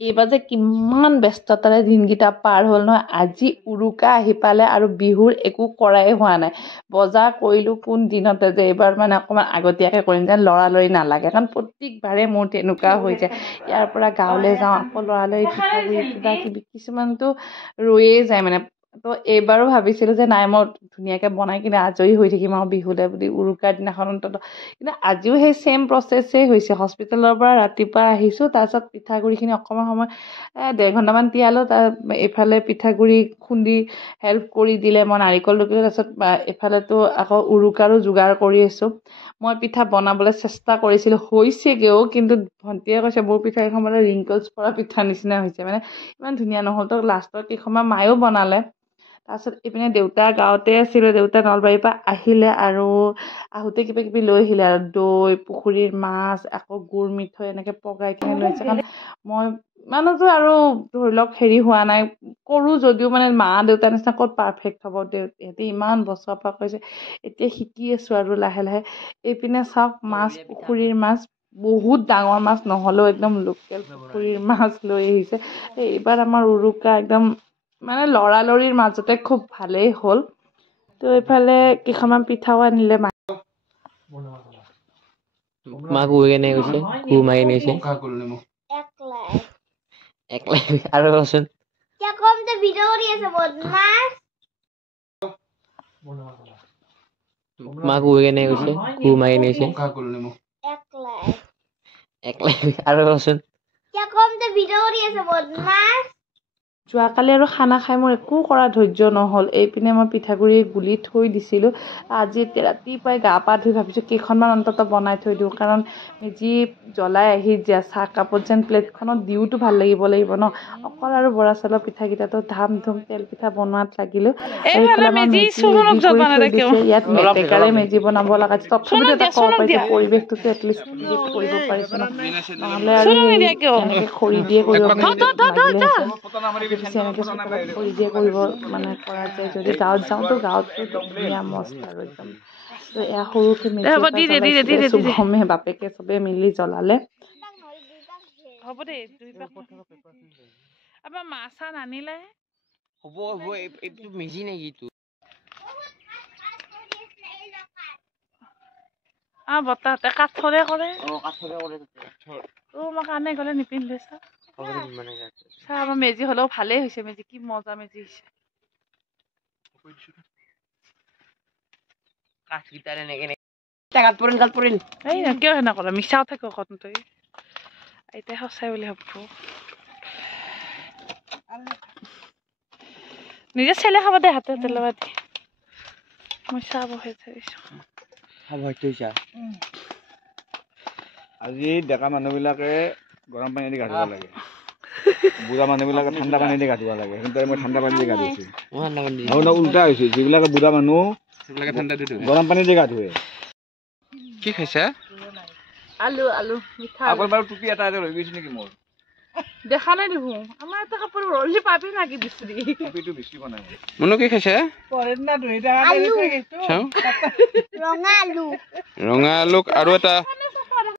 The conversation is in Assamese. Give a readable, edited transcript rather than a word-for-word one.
এইবাৰ যে কিমান ব্যস্ততাৰে দিনকেইটা পাৰ হ'ল নহয় আজি উৰুকা আহি পালে আৰু বিহুৰ একো কৰাই হোৱা নাই বজাৰ কৰিলোঁ কোন দিনতে যে এইবাৰ মানে অকণমান আগতীয়াকৈ কৰিম যেন লৰালৰি নালাগে কাৰণ প্ৰত্যেকবাৰে মোৰ তেনেকুৱা হৈ যায় ইয়াৰ পৰা গাঁৱলৈ যাওঁ আকৌ লৰালৰি পিঠাগুড়ি কিবা কিবি কিছুমানতো ৰৈয়ে যায় মানে তো এইবাৰো ভাবিছিলোঁ যে নাই মই ধুনীয়াকৈ বনাই কিনে আজৰি হৈ থাকিম আৰু বিহুলৈ বুলি উৰুকাৰ দিনাখন অন্তত কিন্তু আজিও সেই ছেইম প্ৰচেছেই হৈছে হস্পিটেলৰ পৰা ৰাতিপুৱা আহিছোঁ তাৰপিছত পিঠাগুড়িখিনি অকণমান সময় 1.5 ঘণ্টামান তিয়ালোঁ তাৰ এইফালে পিঠাগুড়ি খুন্দি হেল্প কৰি দিলে মই নাৰিকল ৰুকিলোঁ তাৰপিছত এইফালেতো আকৌ উৰুকাৰো যোগাৰ কৰি আছোঁ মই পিঠা বনাবলৈ চেষ্টা কৰিছিলোঁ হৈছেগৈও কিন্তু ভণ্টিয়ে কৈছে মোৰ পিঠাকেইখন মানে ৰিংকলছ পৰা পিঠা নিচিনা হৈছে মানে ইমান ধুনীয়া নহ'ল তো লাষ্টৰ কেইখনমান মায়েও বনালে তাৰপিছত এইপিনে দেউতা গাঁৱতে আছিলে দেউতা নলবাৰীৰ পৰা আহিলে আৰু আহোঁতে কিবা কিবি লৈ আহিলে আৰু দৈ পুখুৰীৰ মাছ আকৌ গুৰ মিঠৈ এনেকৈ পগাই কিনে লৈছে কাৰণ মই ইমানোতো আৰু ধৰি লওক হেৰি হোৱা নাই কৰোঁ যদিও মানে মা দেউতাৰ নিচিনা ক'ত পাৰফেক্ট হ'ব সিহঁতে ইমান বছৰৰ পৰা কৈছে এতিয়া শিকি আছোঁ আৰু লাহে লাহে এইপিনে চাওক মাছ পুখুৰীৰ মাছ বহুত ডাঙৰ মাছ নহ'লেও একদম লোকেল পুখুৰীৰ মাছ লৈ আহিছে এইবাৰ আমাৰ উৰুকা একদম মানে লৰালৰিৰ মাজতে খুব ভালেই হ'ল তো এইফালে কেইখনমান পিঠাও আনিলে মা গুৰ কেনে গৈছে গুৰ মাৰি নিছে একলাই আৰু কচোন মা গুৰ কেনে গৈছে গুৰ মাৰি নিছে একলাই আৰু কচোন যোৱাকালি আৰু খানা খাই মোৰ একো কৰা ধৈৰ্য নহ'ল এইপিনে মই পিঠাগুড়ি গুলি থৈ দিছিলোঁ আজি ৰাতিপুৱাই গা পা ধুই ভাবিছোঁ কেইখনমান অন্তত বনাই থৈ দিওঁ কাৰণ মেজি জ্বলাই আহি চাহকাপত যেন প্লেটখনত দিওঁতো ভাল লাগিব ন অকল আৰু বৰা চাউলৰ পিঠাকেইটাতো ধাম ধুম তেল পিঠা বনোৱাত লাগিলোঁ এইফালে আমাৰ মেজি ৰেডি কৰি থৈ দিছে ইয়াত মেটেকাৰে মেজি বনাব লগা তথাপিতো এটা ক'ব পাৰিছে পৰিৱেশটোতো এটলিষ্ট ক্ৰিয়েট কৰিব পাৰিছোঁ নহ'লে আৰু এনেকৈ খৰি দিয়ে কৰিব খৰি দিয়ে কৰিব মানে কৰা যায় যদি গাঁৱত যাওঁতো গাঁৱততো ধুনীয়া মস্ত আৰু একদম এয়া সৰুকৈ মেজি জ্বলাইছিলে গমে বাপেকে চবে মিলি জ্বলালে হ'ব দে আমাৰ মাছ আনিলে হ'ব এইটো মেজি নেকি এইটো বতাহতে কাঠৰে কৰে মই কাৰণে গ'লে নিপিন্ধিলে চাহ আমাৰ মেজি হ'লেও ভালেই হৈছে মেজি কি মজা মেজি হৈছে কিয় সেনে কৰা মিছা কথা কিয় কওঁ তই এতিয়া সঁচাই বুলি ভাবব নিজে চেলে খাব দে হাতে হাতে লবা দি মই চাহ বহাই থৈছো আজি ডেকা মানুহবিলাকে গৰম পানী দি গা ধুব লাগে বুঢ়া মানুহবিলাকে ঠাণ্ডা পানী দি গা ধুব লাগে কিন্তু মই ঠাণ্ডা পানী দি গা ধুইছোঁ উল্টা হৈছে যিবিলাকে বুঢ়া মানুহ গৰম পানী দি গা ধুৱে কি খাইছা আলু আলু মিঠা আগৰ বাৰু টুপি এটা ৰৈ গৈছে নেকি মোৰ দেখা নাই দেখো আমাৰ এটা কাপোৰ ৰলি পাবি নাকি বিচৰি টুপিটো বেছি বনাই মনু কি খাইছা ৰঙা আলু আৰু এটা